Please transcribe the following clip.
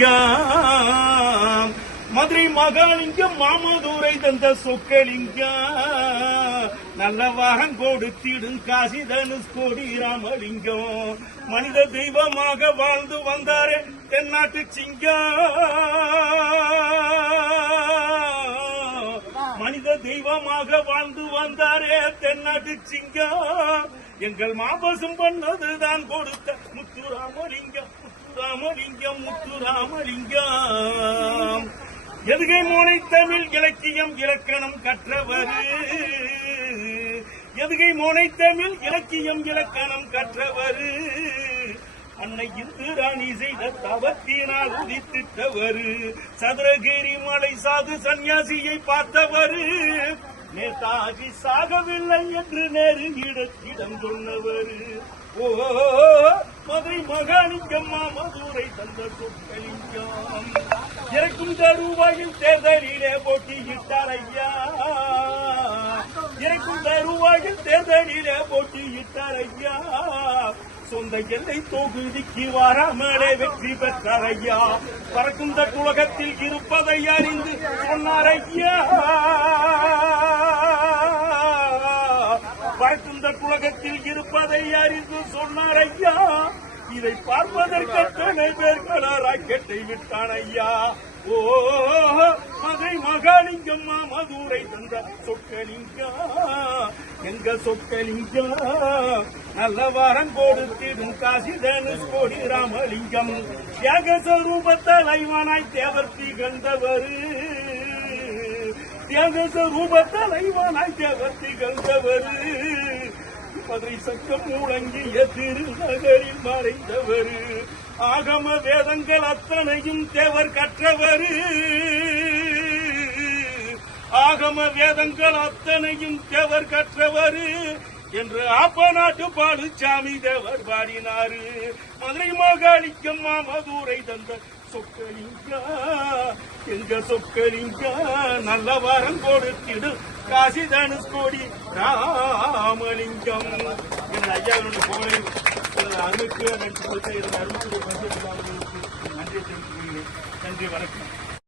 லிங்கம் மதுரை மகாலிங்கம் மாமதுரை தந்த சொக்கலிங்கம். நல்ல வாரம் கொடுத்திடும் காசி தனுஷ் கோடி ராமலிங்கம். மனித தெய்வமாக வாழ்ந்து வந்தாரே தென்னாட்டு சிங்கம். மனித தெய்வமாக வாழ்ந்து வந்தாரே தென்னாட்டு சிங்கம். எங்கள் மாபசம் பண்ணதுதான் கொடுத்த முத்துராமலிங்கம். ராமலிங்கம் முத்து ராமலிங்கம் எதுகை மோனை தமிழ் இலக்கியம் இலக்கணம் கற்றவர். எதுகை மோனை தமிழ் இலக்கியம் இலக்கணம் கற்றவர். அன்னை இந்து ராணி செய்த தவத்தினால் உதித்திட்டவர். சதுரகிரி மலை சாது சன்னியாசியை பார்த்தவர். நேதாஜி சாகவில்லை என்று நெருங்கிடம் சொன்னவர். ஓ மதுரை மதுரை தந்த சொற்கலிங்கம். இறக்கும் தருவாயில் தேர்தலிலே போட்டியிட்டார் ஐயா. இறக்கும் தருவாயில் தேர்தலிலே போட்டியிட்டார் ஐயா. சொந்த எல்லை தொகுதிக்கு வராமலே வெற்றி பெற்றார் ஐயா. பறக்கும் தட்டுலகத்தில் இருப்பதை அறிந்து சொன்னார் ஐயா. பறக்கும் தட்டுலகத்தில் இருப்பதை அறிந்து சொன்னார் ஐயா. இதை பார்ப்பதற்கு துணை பேர்கள் ராக்கெட்டை விட்டான் ஐயா? ஓ மதை மகாலிங்கம்மா மதுரை தந்த சொக்கலிங்கா? எங்க சொக்கலிங்கா? நல்ல வாரம் கொடுத்திடும் காசி தனுஷ் கோடி ராமலிங்கம். தியாக ஸ்வரூப தேவர்த்தி தேவர் திகழ்ந்தவர். தியாக ஸ்வரூப தலைவனாய் தேவர் திகழ்ந்தவர். மதுரை சக்கம் முழங்கிய திருநகரில் மறைந்தவர். ஆகம வேதங்கள் அத்தனையும் தேவர் கற்றவர். ஆகம வேதங்கள் அத்தனையும் தேவர் கற்றவர் என்று ஆப்ப நாட்டு பாலுச்சாமி தேவர் பாடினாரு. மதுரை மகாளிக்கம்மா மதுரை தந்த சொக்கலிங்கா எங்க சொக்கலிங்கா நல்ல வாரம் கொடுத்திடும் காசி தனுஷ்கோடி ராமலிங்கம் என் ஐயாவினுடைய புகழை அருமைக்கு நன்றி சொல்ல அருமைக்கு நன்றி தெரிவித்துக் கொள்கிறேன். நன்றி வணக்கம்.